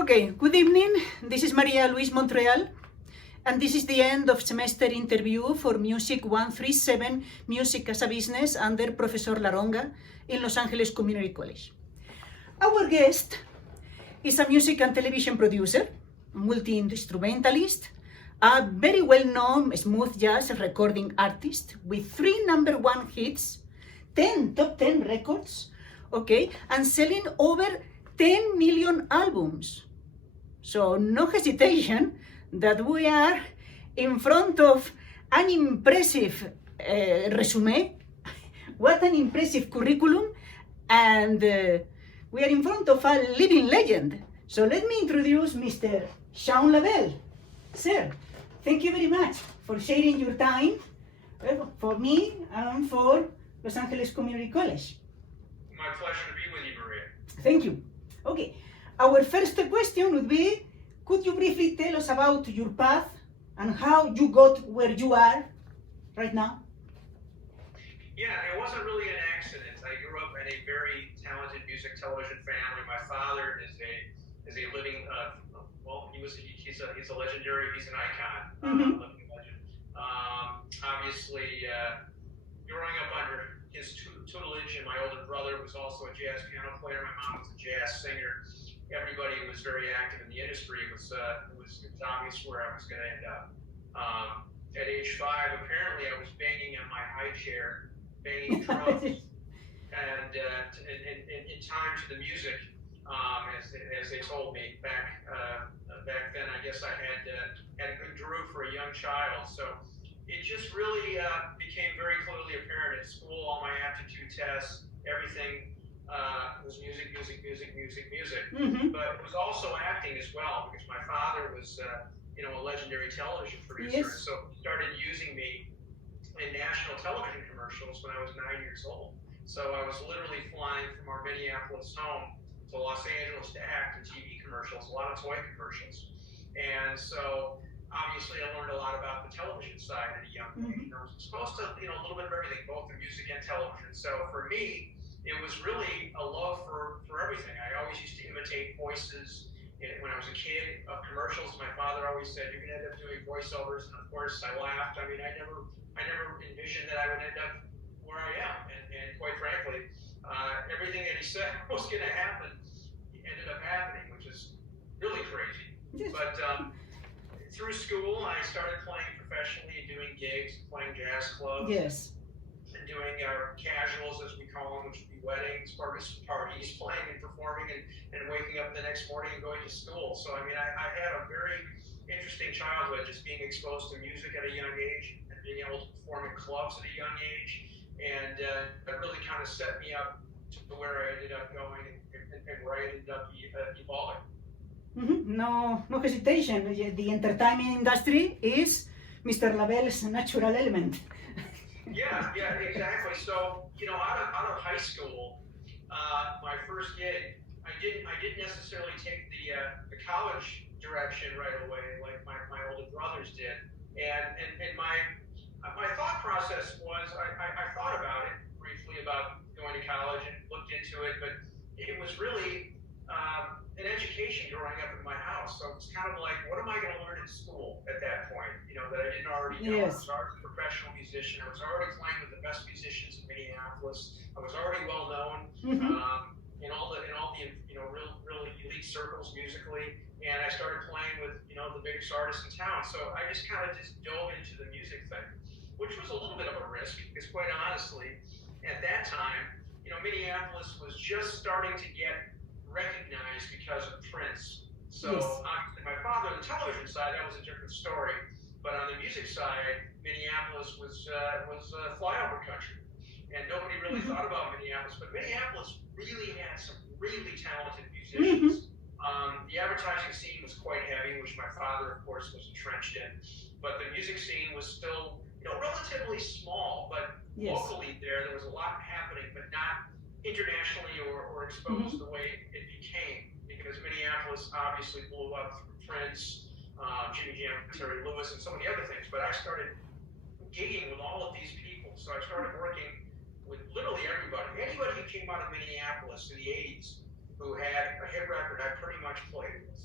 Okay, good evening. This is Maria Luis Montreal, and this is the end of semester interview for Music 137, Music as a Business under Professor Laronga in Los Angeles Community College. Our guest is a music and television producer, multi-instrumentalist, a very well-known smooth jazz recording artist with 3 #1 hits, 10 top 10 records, okay, and selling over 10 million albums. So no hesitation that we are in front of an impressive resume. What an impressive curriculum, and we are in front of a living legend. So let me introduce Mr. SHAUN LABELLE. Sir, thank you very much for sharing your time for me and for Los Angeles Community College. My pleasure to be with you, Maria. Thank you. Okay, our first question would be, could you briefly tell us about your path and how you got where you are right now? Yeah, it wasn't really an accident. I grew up in a very talented music television family. My father is a living, well, he's a legendary, he's an icon, living legend. Obviously, growing up under his tutelage, and my older brother was also a jazz piano player. My mom was a jazz singer. Everybody was very active in the industry. It was obvious where I was going to end up. At age 5, apparently I was banging on my high chair, banging drums, and in time to the music, as they told me back then. I guess I had a good groove for a young child. So it just really became very clearly apparent at school. All my aptitude tests, everything was music. But it was also acting as well, because my father was a legendary television producer. Yes. So he started using me in national television commercials when I was 9 years old. So I was literally flying from our Minneapolis home to Los Angeles to act in TV commercials, a lot of toy commercials. And so obviously I learned a lot about the television side at a young age. I was exposed to a little bit of everything, both the music and television. So for me, it was really a love for everything. I always used to imitate voices. When I was a kid of commercials, my father always said, "You're going to end up doing voiceovers." And of course I laughed. I mean, I never envisioned that I would end up where I am. And quite frankly, everything that he said was going to happen ended up happening, which is really crazy. Yes. But through school, I started playing professionally and doing gigs, playing jazz clubs. Yes. And doing our casuals, as we call them, which would be weddings, parties, playing and performing, and waking up the next morning and going to school. So I mean, I had a very interesting childhood, just being exposed to music at a young age and being able to perform in clubs at a young age. And it really kind of set me up to where I ended up going and where I ended up evolving. No hesitation. The entertainment industry is Mr. LABELLE's natural element. Yeah, exactly. So, out of high school, my first gig, I didn't necessarily take the college direction right away, like my older brothers did. And my thought process was, I thought about it briefly about going to college and looked into it, but it was really an education growing up in my house. So it's kind of like, what am I going to learn in school at that point? That I didn't already know. Yes. I was already a professional musician. I was already playing with the best musicians in Minneapolis. I was already well known in all the really elite circles musically. And I started playing with the biggest artists in town. So I just kind of dove into the music thing, which was a little bit of a risk, because quite honestly, at that time, Minneapolis was just starting to get recognized because of Prince. So Yes. Obviously my father on the television side, that was a different story. But on the music side, Minneapolis was flyover country. And nobody really thought about Minneapolis. But Minneapolis really had some really talented musicians. The advertising scene was quite heavy, which my father, of course, was entrenched in. But the music scene was still relatively small. But Yes. locally there was a lot happening, but not internationally or exposed the way it became, because Minneapolis obviously blew up through Prince, Jimmy Jam, Terry Lewis, and so many other things. But I started gigging with all of these people. So I started working with literally everybody who came out of Minneapolis in the 80s. who had a hit record I pretty much played with.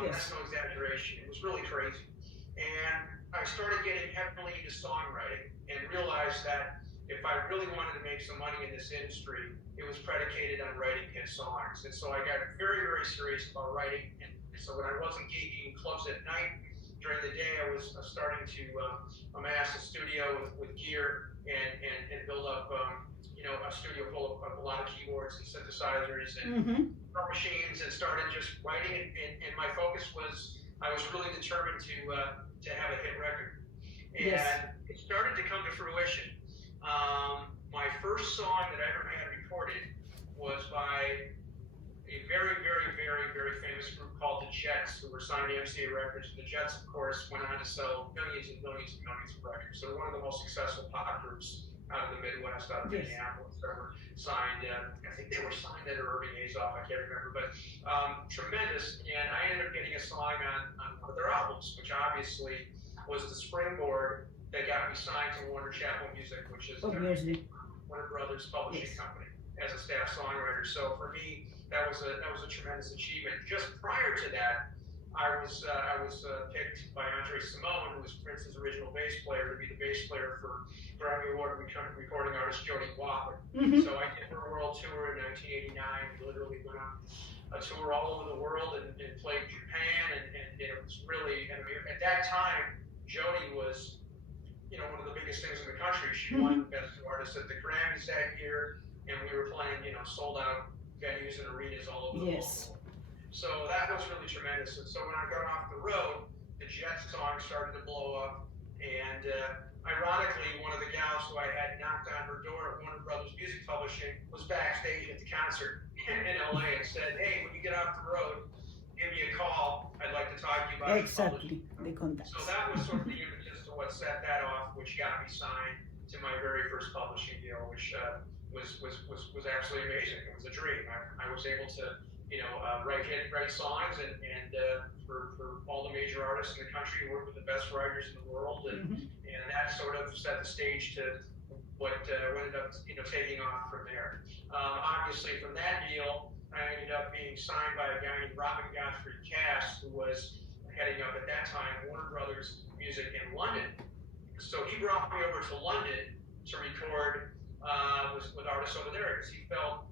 That's no exaggeration. It was really crazy. And I started getting heavily into songwriting and realized that if I really wanted to make some money in this industry, it was predicated on writing hit songs. And so I got very, very serious about writing. And so when I wasn't gigging clubs at night, during the day I was starting to amass a studio with gear and build up a studio full of a lot of keyboards and synthesizers and drum machines, and started just writing. And my focus was, I was really determined to have a hit record. And it started to come to fruition. My first song that I ever had recorded was by a very, very, very, very famous group called the Jets, who were signed to MCA Records. The Jets, of course, went on to sell millions and millions and millions of records. So they're one of the most successful pop groups out of the Midwest, out of Minneapolis, that were signed. I think they were signed under Irving Azoff, I can't remember, but tremendous. And I ended up getting a song on one of their albums, which obviously was the springboard that got me signed to Warner Chappell Music, which is Warner Brothers publishing company, as a staff songwriter. So for me, that was a tremendous achievement. Just prior to that, I was picked by Andre Simone, who was Prince's original bass player, to be the bass player for Grammy Award recording artist Jody Watley. So I did her world tour in 1989. We literally went on a tour all over the world and played Japan, and it was really, I mean, at that time, Jody was, one of the biggest things in the country. She won Best New Artist at the Grammys that year, and we were playing, sold out venues and arenas all over the world. So that was really tremendous. And so when I got off the road, the Jets song started to blow up. And ironically, one of the gals who I had knocked on her door at Warner Brothers Music Publishing was backstage at the concert in LA and said, "Hey, when you get off the road, give me a call. I'd like to talk to you about your publishing." So that was sort of the impetus to what set that off, which got me signed to my very first publishing deal, which was absolutely amazing. It was a dream. I was able to write songs and for all the major artists in the country, work with the best writers in the world, and that sort of set the stage to what ended up taking off from there. Obviously, from that deal, I ended up being signed by a guy named Robin Godfrey Cass, who was heading up at that time Warner Brothers Music in London. So he brought me over to London to record with artists over there, because he felt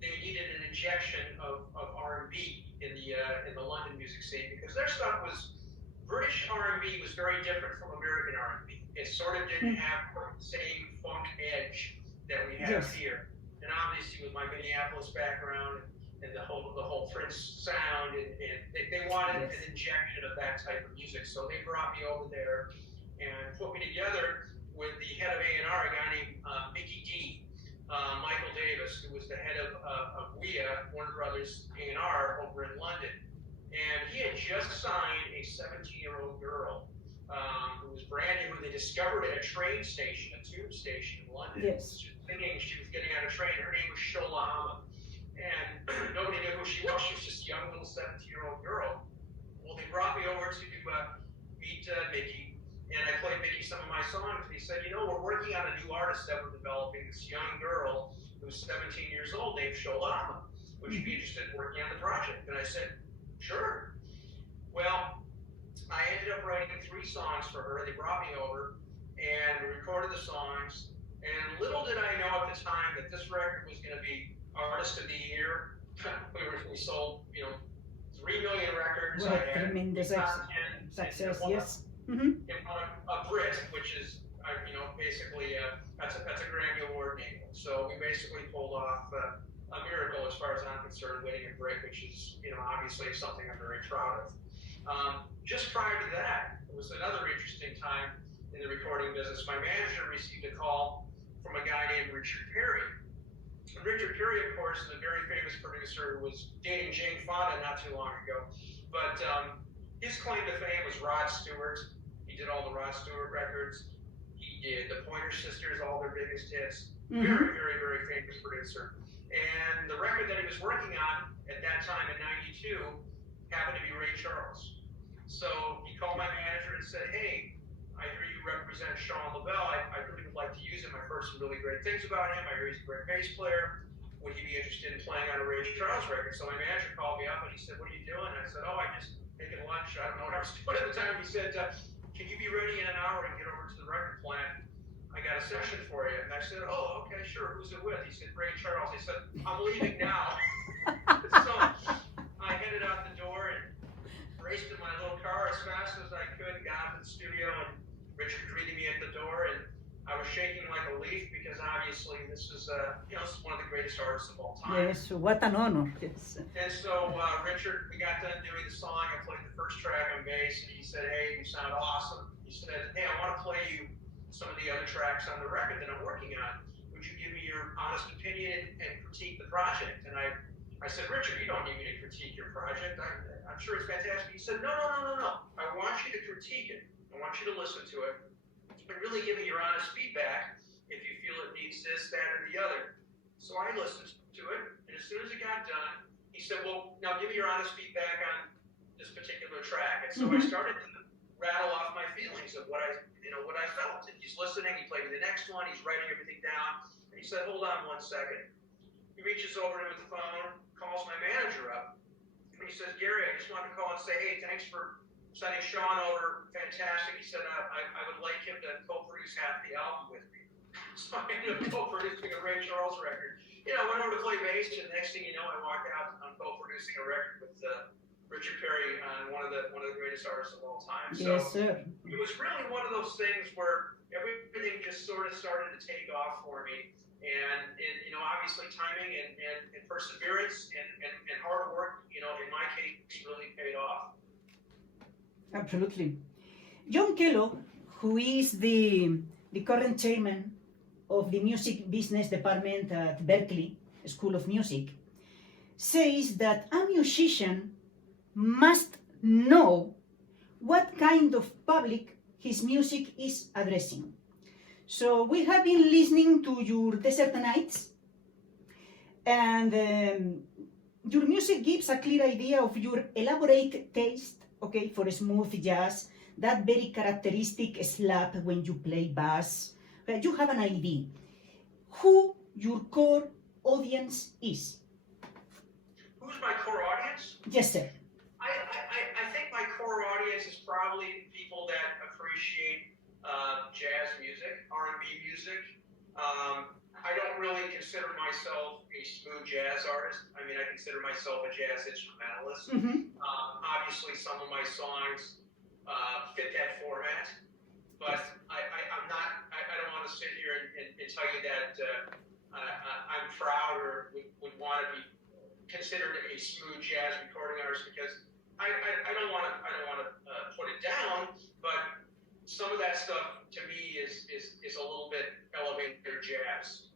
they needed an injection of R&B in the London music scene, because their stuff was, British R&B was very different from American R&B. It sort of didn't have the same funk edge that we have here. And obviously with my Minneapolis background and the whole Prince sound, and they wanted an injection of that type of music. So they brought me over there and put me together with the head of A&R, a guy named Mickey D. Michael Davis, who was the head of WEA, Warner Brothers A&R, over in London. And he had just signed a 17-year-old girl who was brand new, who they discovered at a train station, a tube station in London. She was thinking she was getting on a train. Her name was Sholama. And nobody knew who she was. She was just a young little 17-year-old girl. Well, they brought me over to meet Mickey. And I played Mickey some of my songs, and he said, we're working on a new artist that we're developing, this young girl who's 17 years old named Sholama. Would you be interested in working on the project? And I said, sure. Well, I ended up writing 3 songs for her. They brought me over, and we recorded the songs. And little did I know at the time that this record was going to be Artist of the Year. We sold, 3 million records. Right, tremendous success, yes. A Brit, which is, basically, that's a Grammy Award name. So we basically pulled off a miracle as far as I'm concerned, winning a Brit, which is, obviously something I'm very proud of. Just prior to that, it was another interesting time in the recording business. My manager received a call from a guy named Richard Perry. And Richard Perry, of course, is a very famous producer who was dating Jane Fonda not too long ago. But his claim to fame was Rod Stewart. He did all the Rod Stewart records. He did the Pointer Sisters, all their biggest hits. Very, very, very famous producer. And the record that he was working on at that time in '92 happened to be Ray Charles. So he called my manager and said, "Hey, I hear you represent Shaun LaBelle. I really would like to use him. I've heard some really great things about him. I hear he's a great bass player. would he be interested in playing on a Ray Charles record? So my manager called me up and he said, "What are you doing?" And I said, "Oh, I just taking lunch. I don't know what I was doing at the time." He said, "Can you be ready in an hour and get over to the record plant? I got a session for you." And I said, "Oh, okay, sure. Who's it with?" He said, "Ray Charles." He said, "I'm leaving now." So I headed out the door and raced in my little car as fast as I could, got out to the studio, and Richard greeted me at the door, and I was shaking like a leaf because obviously this is, this is one of the greatest artists of all time. Yes, what an honor. Yes. And so Richard, we got done doing the song. I played the first track on bass, and he said, "Hey, you sound awesome." He said, "Hey, I want to play you some of the other tracks on the record that I'm working on. Would you give me your honest opinion and critique the project?" And I said, "Richard, you don't need me to critique your project. I'm sure it's fantastic." He said, No. I want you to critique it. I want you to listen to it and really give me your honest feedback if you feel it needs this, that, or the other. So I listened to it, and as soon as it got done, he said, "Well, now give me your honest feedback on this particular track." And so I started to rattle off my feelings of what I felt. And he's listening, he played me the next one, he's writing everything down, and he said, "Hold on 1 second." He reaches over to the phone, calls my manager up, and he says, "Gary, I just wanted to call and say, hey, thanks for sending Sean over. Fantastic." He said, I would like him to co-produce half the album with me." So I ended up co-producing a Ray Charles record. I went over to play bass, and next thing you know, I walked out on co-producing a record with Richard Perry on one of the greatest artists of all time. Yes, So sir. it was really one of those things where everything just sort of started to take off for me. And obviously timing and perseverance and hard work, in my case, really paid off. Absolutely. John Kellogg, who is the current chairman of the music business department at Berklee School of Music, says that a musician must know what kind of public his music is addressing. So we have been listening to your Desert Nights, and your music gives a clear idea of your elaborate taste, okay, for smooth jazz, that very characteristic slap when you play bass. You have an idea who your core audience is. Who's my core audience? Yes, sir. I think my core audience is probably people that appreciate jazz music, R&B music. I don't really consider myself a smooth jazz artist. I mean, I consider myself a jazz instrumentalist. Obviously, some of my songs fit that format, but I'm not. I don't want to sit here and tell you that I'm proud or would want to be considered a smooth jazz recording artist, because I don't want to put it down, but some of that stuff to me is a little bit elevator jazz,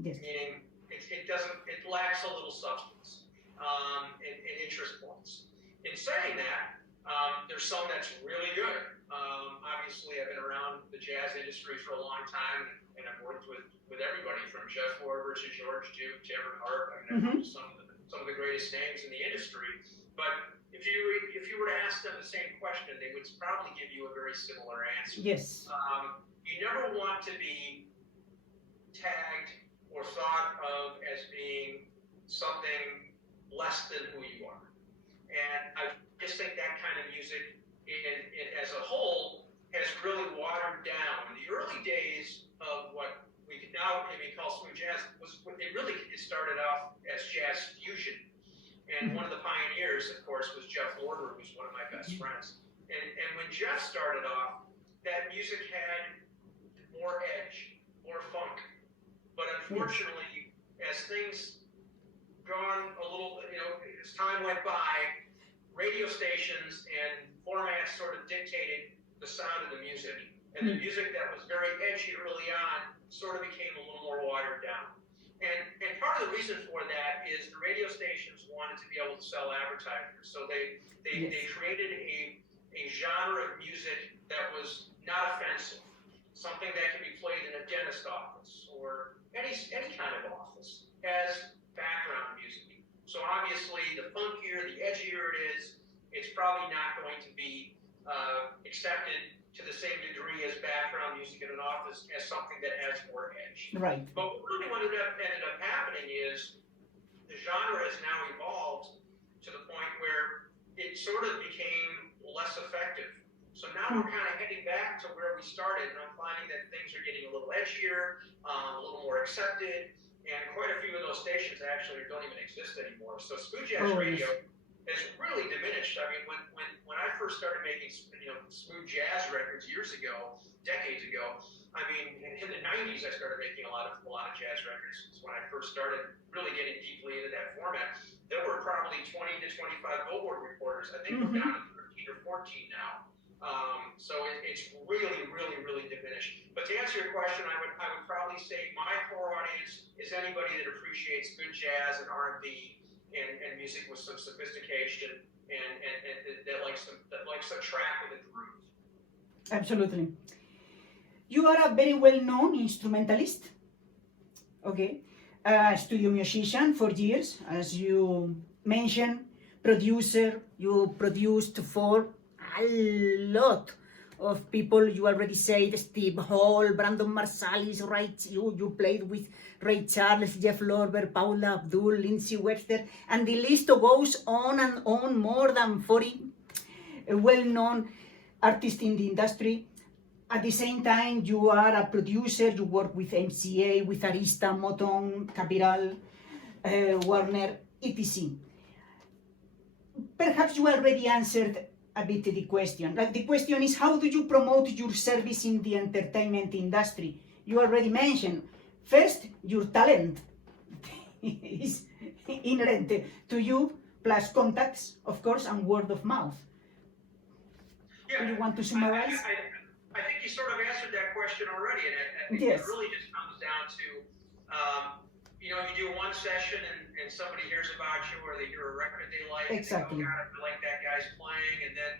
Yes. meaning it lacks a little substance and interest points. In saying that, there's some that's really good. Obviously, I've been around the jazz industry for a long time, and I've worked with everybody from Jeff Lorber to George Duke to Everett Harp. I mean, I've worked with some of the greatest names in the industry. But if you were to ask them the same question, they would probably give you a very similar answer. Yes. You never want to be tagged or thought of as being something less than who you are. And I just think that kind of music, as a whole, has really watered down. In the early days of what we could now maybe call smooth jazz, it started off as jazz fusion. And one of the pioneers, of course, was Jeff Lorber, who's one of my best friends. And when Jeff started off, that music had more edge, more funk. But unfortunately, as things gone a little, as time went by, radio stations and formats sort of dictated the sound of the music. And the music that was very edgy early on sort of became a little more watered down. And part of the reason for that is the radio stations wanted to be able to sell advertisers. So they created a genre of music that was not offensive, something that can be played in a dentist office or any kind of office as background music. So obviously, the funkier, the edgier it is, it's probably not going to be accepted to the same degree as background music in an office as something that has more edge. Right. But really what ended up happening is the genre has now evolved to the point where it sort of became less effective. So now we're kind of heading back to where we started, and I'm finding that things are getting a little edgier, a little more accepted, and quite a few of those stations actually don't even exist anymore. So smooth jazz radio has really diminished. I mean, when I first started making smooth jazz records years ago, decades ago, I mean, in the 90s I started making a lot of jazz records. When I first started really getting deeply into that format, there were probably 20 to 25 Billboard recorders. I think we're down to 13 or 14 now. So it's really, really, really diminished. But to answer your question, I would probably say my core audience is anybody that appreciates good jazz and R&B and music with some sophistication and that likes a track with a groove. Absolutely. You are a very well-known instrumentalist. Okay. Studio musician for years, as you mentioned, producer. You produced for a lot of people. You already said Steve Hall, Brandon Marsalis, right? You played with Ray Charles, Jeff Lorber, Paula Abdul, Lindsay Webster, and the list goes on and on. More than 40 well-known artists in the industry. At the same time, you are a producer. You work with MCA, with Arista, Motown, Capital, Warner, etc. Perhaps you already answered a bit the question. Like, the question is, how do you promote your service in the entertainment industry? You already mentioned, first, your talent is inherent to you, plus contacts, of course, and word of mouth. Yeah, do you want to summarize? I think you sort of answered that question already, and yes. It really just comes down to, you do one session and somebody hears about you, or they hear a record they like, exactly. And they go, God, I like that guy's playing, and then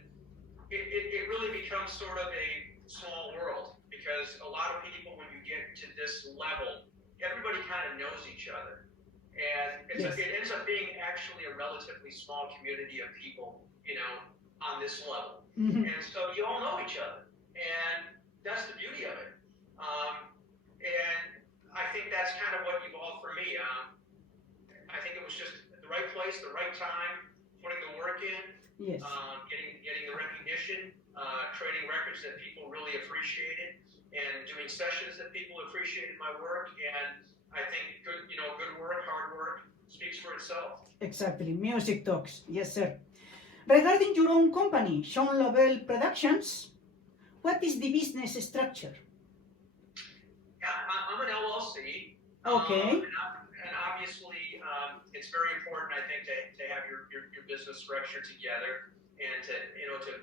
it really becomes sort of a small world, because a lot of people, when you get to this level, everybody kind of knows each other, and it ends up being actually a relatively small community of people, on this level, and so you all know each other. And that's the beauty of it. And I think that's kind of what evolved for me. I think it was just the right place, the right time, putting the work in, yes. Getting the recognition, trading records that people really appreciated, and doing sessions that people appreciated my work. And I think good work, hard work speaks for itself. Exactly. Music talks. Yes, sir. Regarding your own company, SHAUN LABELLE Productions, what is the business structure? Yeah, I'm an LLC. Okay. And obviously, it's very important, I think, to have your business structure together, and to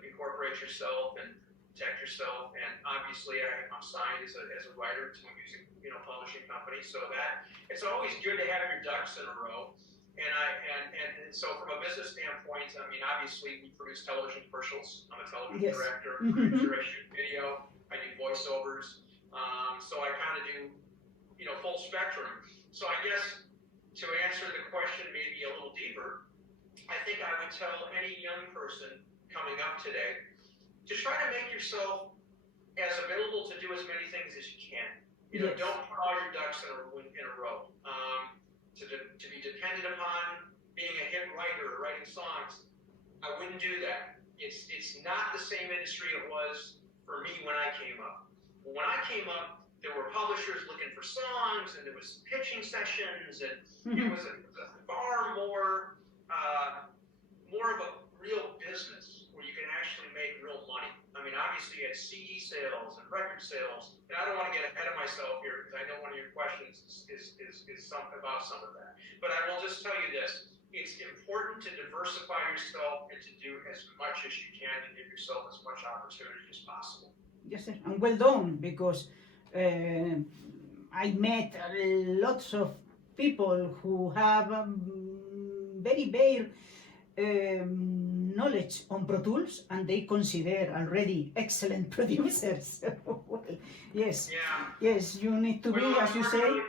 incorporate yourself and protect yourself. And obviously, I'm signed as a writer to a music publishing company, so that it's always good to have your ducks in a row. And so from a business standpoint, I mean, obviously we produce television commercials. I'm a television director, producer. I shoot video. I do voiceovers. So I kind of do, full spectrum. So I guess to answer the question maybe a little deeper, I think I would tell any young person coming up today to try to make yourself as available to do as many things as you can. Don't put all your ducks in a row. To be dependent upon being a hit writer or writing songs, I wouldn't do that. It's not the same industry it was for me when I came up. When I came up, there were publishers looking for songs, and there was pitching sessions, and it was a far more of a real business where you can actually make real money. I mean, obviously you had CD sales and record sales, and I don't want to get ahead of myself here, because I know one of your questions is something about some of that. But I will just tell you this: it's important to diversify yourself and to do as much as you can to give yourself as much opportunity as possible. Yes, sir. And well done, because I met lots of people who have very bare knowledge on Pro Tools, and they consider already excellent producers. Well, yes. Yeah. Yes, you need to be, as you say.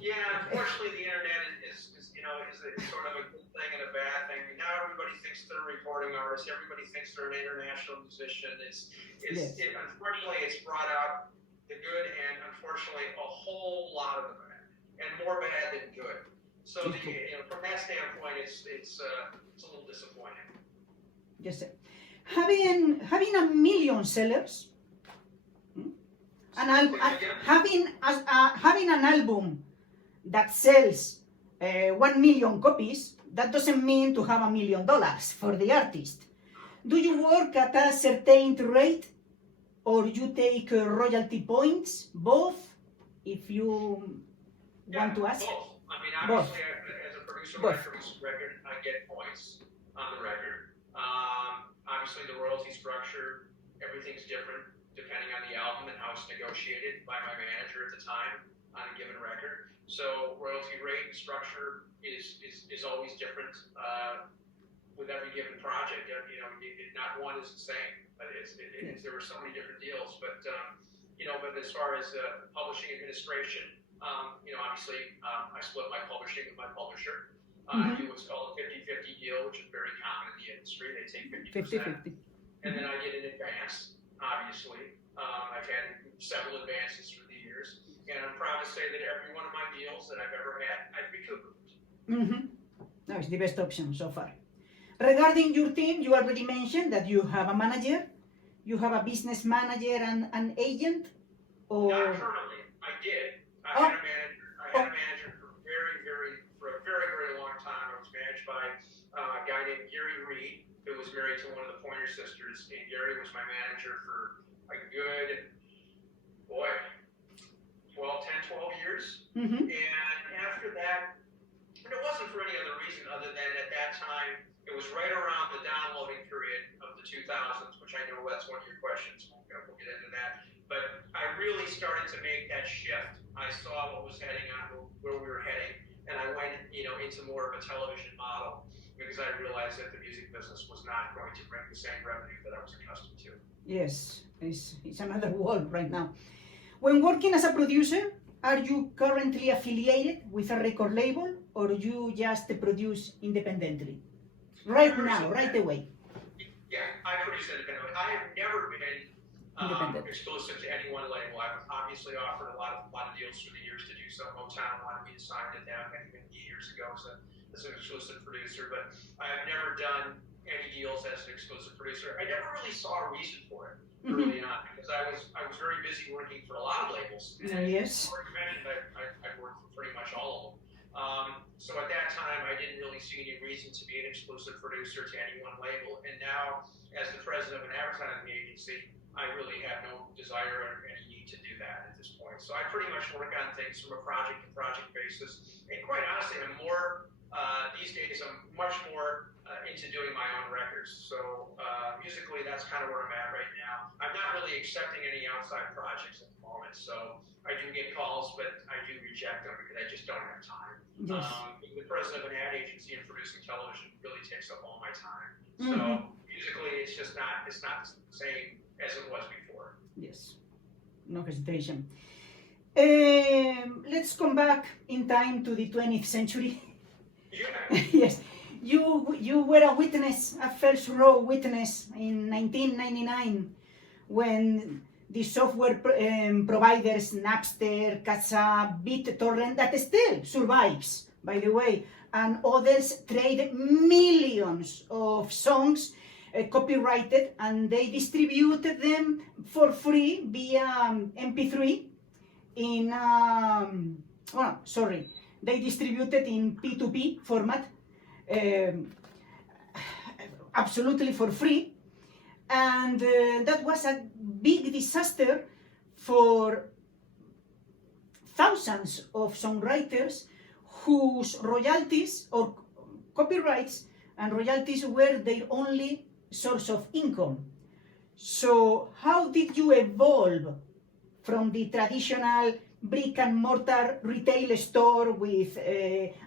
Yeah, unfortunately, the internet is sort of a good thing and a bad thing. Now everybody thinks they're recording touring artist. Everybody thinks they're an international musician. Yes. Unfortunately, it's brought out the good and unfortunately a whole lot of the bad, and more bad than good. So from that standpoint, it's a little disappointing. Yes, sir. Having a million sellers, having an album that sells 1 million copies, that doesn't mean to have $1 million for the artist. Do you work at a certain rate, or you take royalty points? Both, if you want to ask. Both. I mean, obviously, as a producer, when I produce a record, I get points on the record. Obviously, the royalty structure, everything's different depending on the album and how it's negotiated by my manager at the time on a given record. So royalty rate and structure is always different with every given project. You know, not one is the same. But there were so many different deals. But but as far as publishing administration, obviously I split my publishing with my publisher. I do what's called a 50-50 deal, which is very common in the industry. They take 50%. 50-50. And then I get an advance, obviously. I've had several advances through the years. And I'm proud to say that every one of my deals that I've ever had, I've recouped. That is the best option so far. Regarding your team, you already mentioned that you have a manager. You have a business manager and an agent? Or... Not currently. I did. I had a manager for a very, very long time. I was managed by a guy named Gary Reed, who was married to one of the Pointer Sisters. And Gary was my manager for a good, 10-12 years. And after that, and it wasn't for any other reason other than at that time, it was right around the downloading period of the 2000s, which I know that's one of your questions. We'll get into that. But I really started to make that shift. I saw what was heading on, where we were heading, and I went, into more of a television model because I realized that the music business was not going to bring the same revenue that I was accustomed to. Yes, it's another world right now. When working as a producer, are you currently affiliated with a record label, or you just produce independently? Right now, right away. Yeah, I produce independently. I have never been exclusive to any one label. I've obviously offered a lot of deals through the years to do so. Motown wanted me to sign to them many years ago as an exclusive producer, but I've never done any deals as an exclusive producer. I never really saw a reason for it early on because I was very busy working for a lot of labels. Yes. Like you mentioned, I've worked for pretty much all of them. So at that time, I didn't really see any reason to be an exclusive producer to any one label. And now, as the president of an advertising agency, I really have no desire or any need to do that at this point. So I pretty much work on things from a project-to-project basis. And quite honestly, these days, I'm much more into doing my own records. So musically, that's kind of where I'm at right now. I'm not really accepting any outside projects at the moment. So I do get calls, but I do reject them because I just don't have time. Yes. Being the president of an ad agency and producing television really takes up all my time. So musically, it's not the same as it was before. Yes, no hesitation. Let's come back in time to the 20th century. Yeah. Yes, you were a witness, a first row witness in 1999 when the software providers Napster, Kazaa, BitTorrent, that still survives, by the way, and others trade millions of songs copyrighted, and they distributed them for free via MP3 they distributed in P2P format, absolutely for free. And that was a big disaster for thousands of songwriters whose royalties or copyrights and royalties were their only source of income. So how did you evolve from the traditional brick and mortar retail store with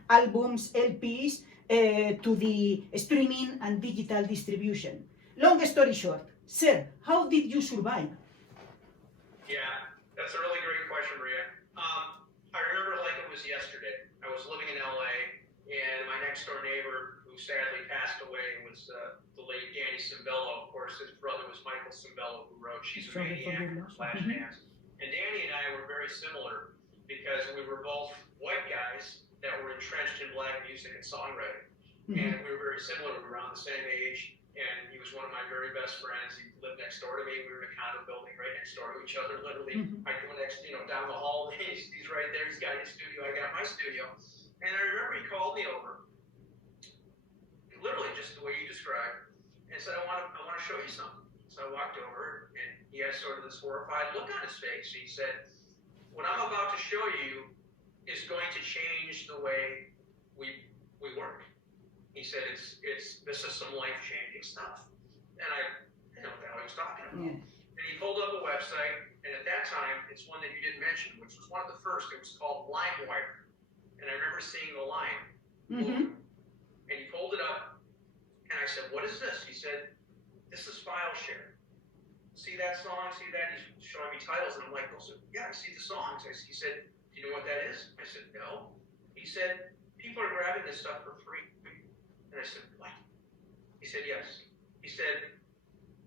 albums, LPs, to the streaming and digital distribution? Long story short, sir, how did you survive? Yeah, that's a really great question, Maria. I remember like it was yesterday. I was living in LA, and my next door neighbor, who sadly passed away was the late Danny Cimbello. Of course, his brother was Michael Cimbello, who wrote "She's a Maniac" for Flashdance. And Danny and I were very similar because we were both white guys that were entrenched in black music and songwriting. And we were very similar. We were around the same age, and he was one of my very best friends. He lived next door to me. We were in a condo building right next door to each other. Literally, I'd go next, down the hall. He's right there. He's got his studio. I got my studio. And I remember he called me over, literally just the way you described, and said, I want to show you something. So I walked over, and he had sort of this horrified look on his face. He said, what I'm about to show you is going to change the way we work. He said, this is some life-changing stuff. And I didn't know what the hell he was talking about. Yeah. And he pulled up a website, and at that time, it's one that you didn't mention, which was one of the first. It was called LimeWire. And I remember seeing the line. And he pulled it up, and I said, what is this? He said, this is file share. See that song? See that? He's showing me titles, and I'm like, well, so, yeah, I see the songs. He said, do you know what that is? I said, no. He said, people are grabbing this stuff for free. And I said, what? He said, yes. He said,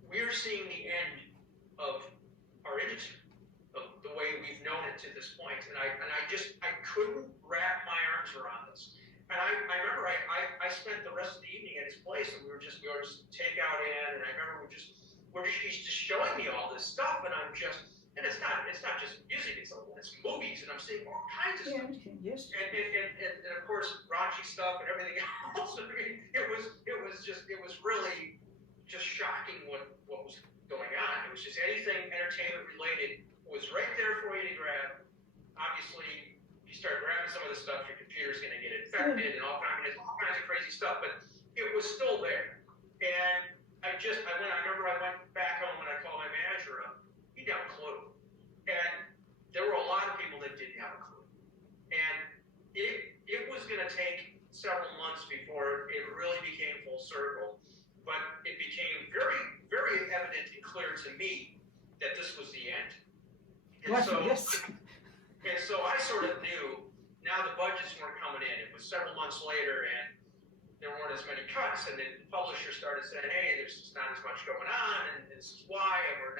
we're seeing the end of our industry, of the way we've known it to this point. And I couldn't wrap my arms around this. And I remember I spent the rest of the evening at his place, and we were just takeout in, and I remember he's just showing me all this stuff, and and it's not just music, it's movies, and I'm seeing all kinds of stuff. Yes. And of course raunchy stuff and everything else. I mean, it was really just shocking what was going on. It was just anything entertainment related was right there for you to grab. Obviously, you start grabbing some of the stuff, your computer's going to get infected and all kinds of crazy stuff, but it was still there. And I remember I went back home and I called my manager up. He didn't have a clue. And there were a lot of people that didn't have a clue. And it was going to take several months before it really became full circle. But it became very, very evident and clear to me that this was the end. And so I sort of knew. Now the budgets weren't coming in. It was several months later, and there weren't as many cuts. And then the publisher started saying, "Hey, there's just not as much going on, and this is why." And we're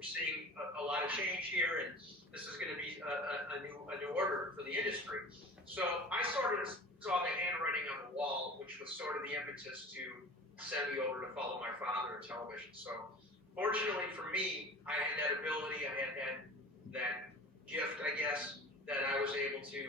seeing a lot of change here, and this is going to be a new order for the industry. So I sort of saw the handwriting on the wall, which was sort of the impetus to send me over to follow my father in television. So fortunately for me, I had that ability, I had that gift, I guess, that I was able to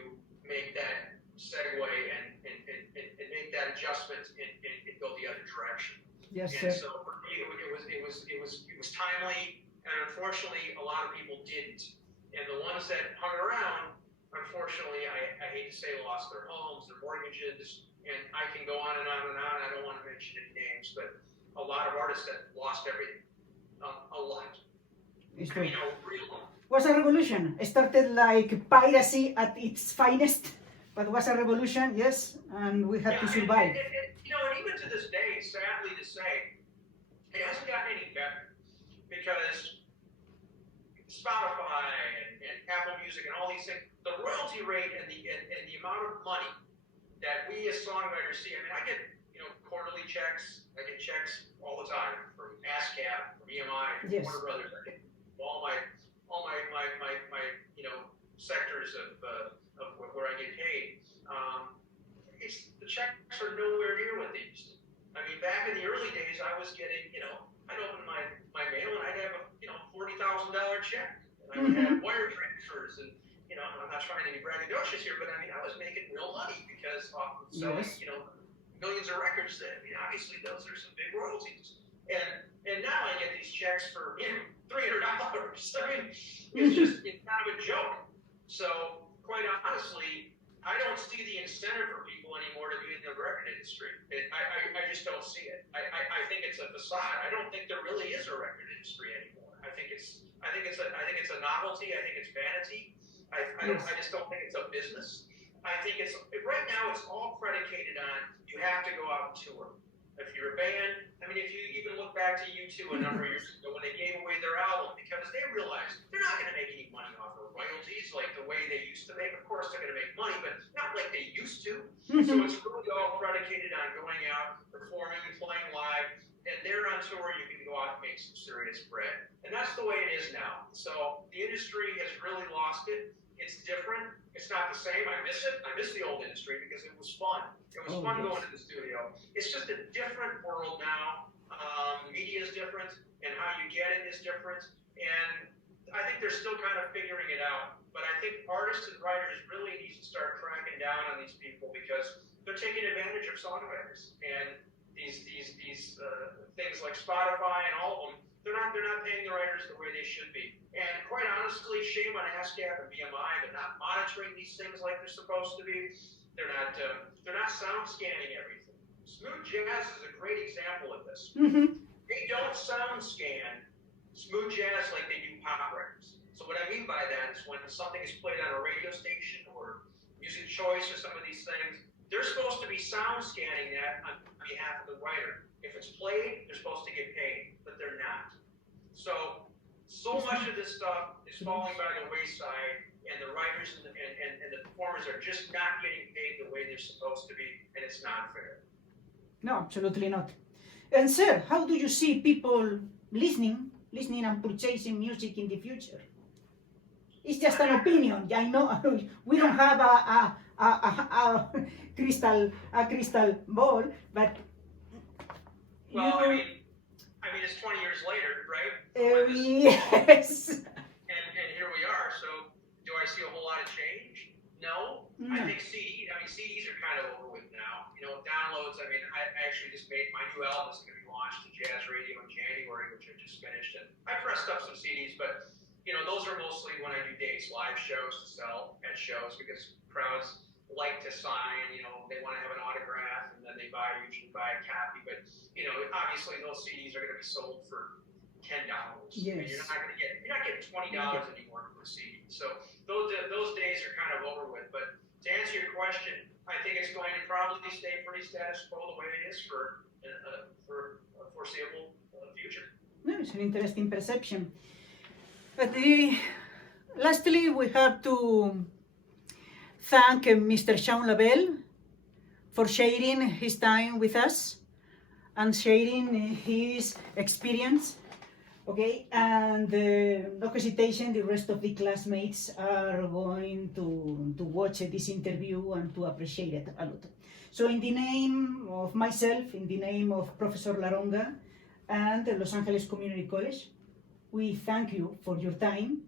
make that segue and make that adjustment and go the other direction. Yes, and sir. So for me, it was timely, and unfortunately, a lot of people didn't. And the ones that hung around, unfortunately, I hate to say, lost their homes, their mortgages, and I can go on and on and on. I don't want to mention any names, but a lot of artists that lost everything, a lot. It's true. Real. Was a revolution. It started like piracy at its finest, but was a revolution, yes, and we had to survive. And even to this day, sadly to say, it hasn't gotten any better, because Spotify and Apple Music and all these things, the royalty rate and the amount of money that we as songwriters see. I mean, I get quarterly checks. I get checks all the time from ASCAP, from EMI, from Warner Brothers. I get all my sectors of where I get paid. The checks are nowhere near what they used to. I mean, back in the early days, I was getting, I'd open my mail and I'd have a $40,000 check, and I would have wire transfers, and I'm not trying to be braggadocious here, but I mean, I was making real money because off of selling, millions of records. That obviously those are some big royalties, and now I get these checks for $300. I mean, it's kind of a joke. So quite honestly, I don't see the incentive for people anymore to be in the record industry. I just don't see it. I think it's a facade. I don't think there really is a record industry anymore. I think it's a novelty. I think it's vanity. I just don't think it's a business. I think right now it's all predicated on you have to go out and tour. If you're a band, I mean, if you even look back to U2 a number of years ago when they gave away their album, because they realized they're not going to make any money off of royalties. like the way they used to make. Of course, they're going to make money, but not like they used to. So it's really all predicated on going out, performing, playing live, and they're on tour. You can go out and make some serious bread, and that's the way it is now. So the industry has really lost it. It's different. It's not the same. I miss it. I miss the old industry because it was fun. It was fun going to the studio. It's just a different world now. Media is different, and how you get it is different. And I think they're still kind of figuring it out. But I think artists and writers really need to start cracking down on these people because they're taking advantage of songwriters. And these things like Spotify and all of them, they're not paying the writers the way they should be. And quite honestly, shame on ASCAP and BMI. They're not monitoring these things like they're supposed to be. They're not sound scanning everything. Smooth jazz is a great example of this. They don't sound scan smooth jazz like they do pop records. So what I mean by that is when something is played on a radio station or Music Choice or some of these things, they're supposed to be sound scanning that on behalf of the writer. If it's played, they're supposed to get paid, but they're not. So much of this stuff is falling by the wayside, and the writers and the performers are just not getting paid the way they're supposed to be, and it's not fair. No, absolutely not. And sir, how do you see people listening and purchasing music in the future? It's just an opinion. I know we don't have a crystal ball, but well, I mean, it's 20 years later, right? Yes. And here we are. So, do I see a whole lot of change? No. I think CDs are kind of over with now. You know, downloads. I mean, I actually just made my new album is going to be launched to Jazz Radio in January, which I just finished, and I pressed up some CDs, but you know, those are mostly when I do dates, live shows to sell at shows because crowds like to sign. You know, they want to have an autograph, and then they usually buy a copy. But you know, obviously those CDs are going to be sold for $10. Yes. I mean, you're not getting $20 anymore for a CD. So those days are kind of over with. But to answer your question, I think it's going to probably stay pretty status quo the way it is for a foreseeable future. No, it's an interesting perception. But lastly, we have to thank Mr. SHAUN LABELLE for sharing his time with us and sharing his experience. Okay, and no hesitation, the rest of the classmates are going to watch this interview and to appreciate it a lot. So in the name of myself, in the name of Professor Laronga and the Los Angeles Community College, we thank you for your time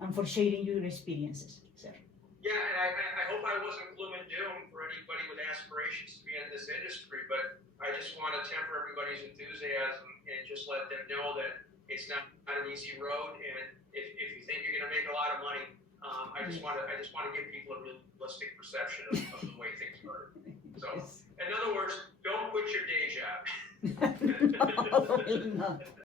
and for sharing your experiences, sir. Yeah, and I hope I wasn't gloom and doom for anybody with aspirations to be in this industry, but I just want to temper everybody's enthusiasm and just let them know that it's not an easy road, and if you think you're going to make a lot of money, I just want to give people a realistic perception of the way things work. So, in other words, don't quit your day job. No, not.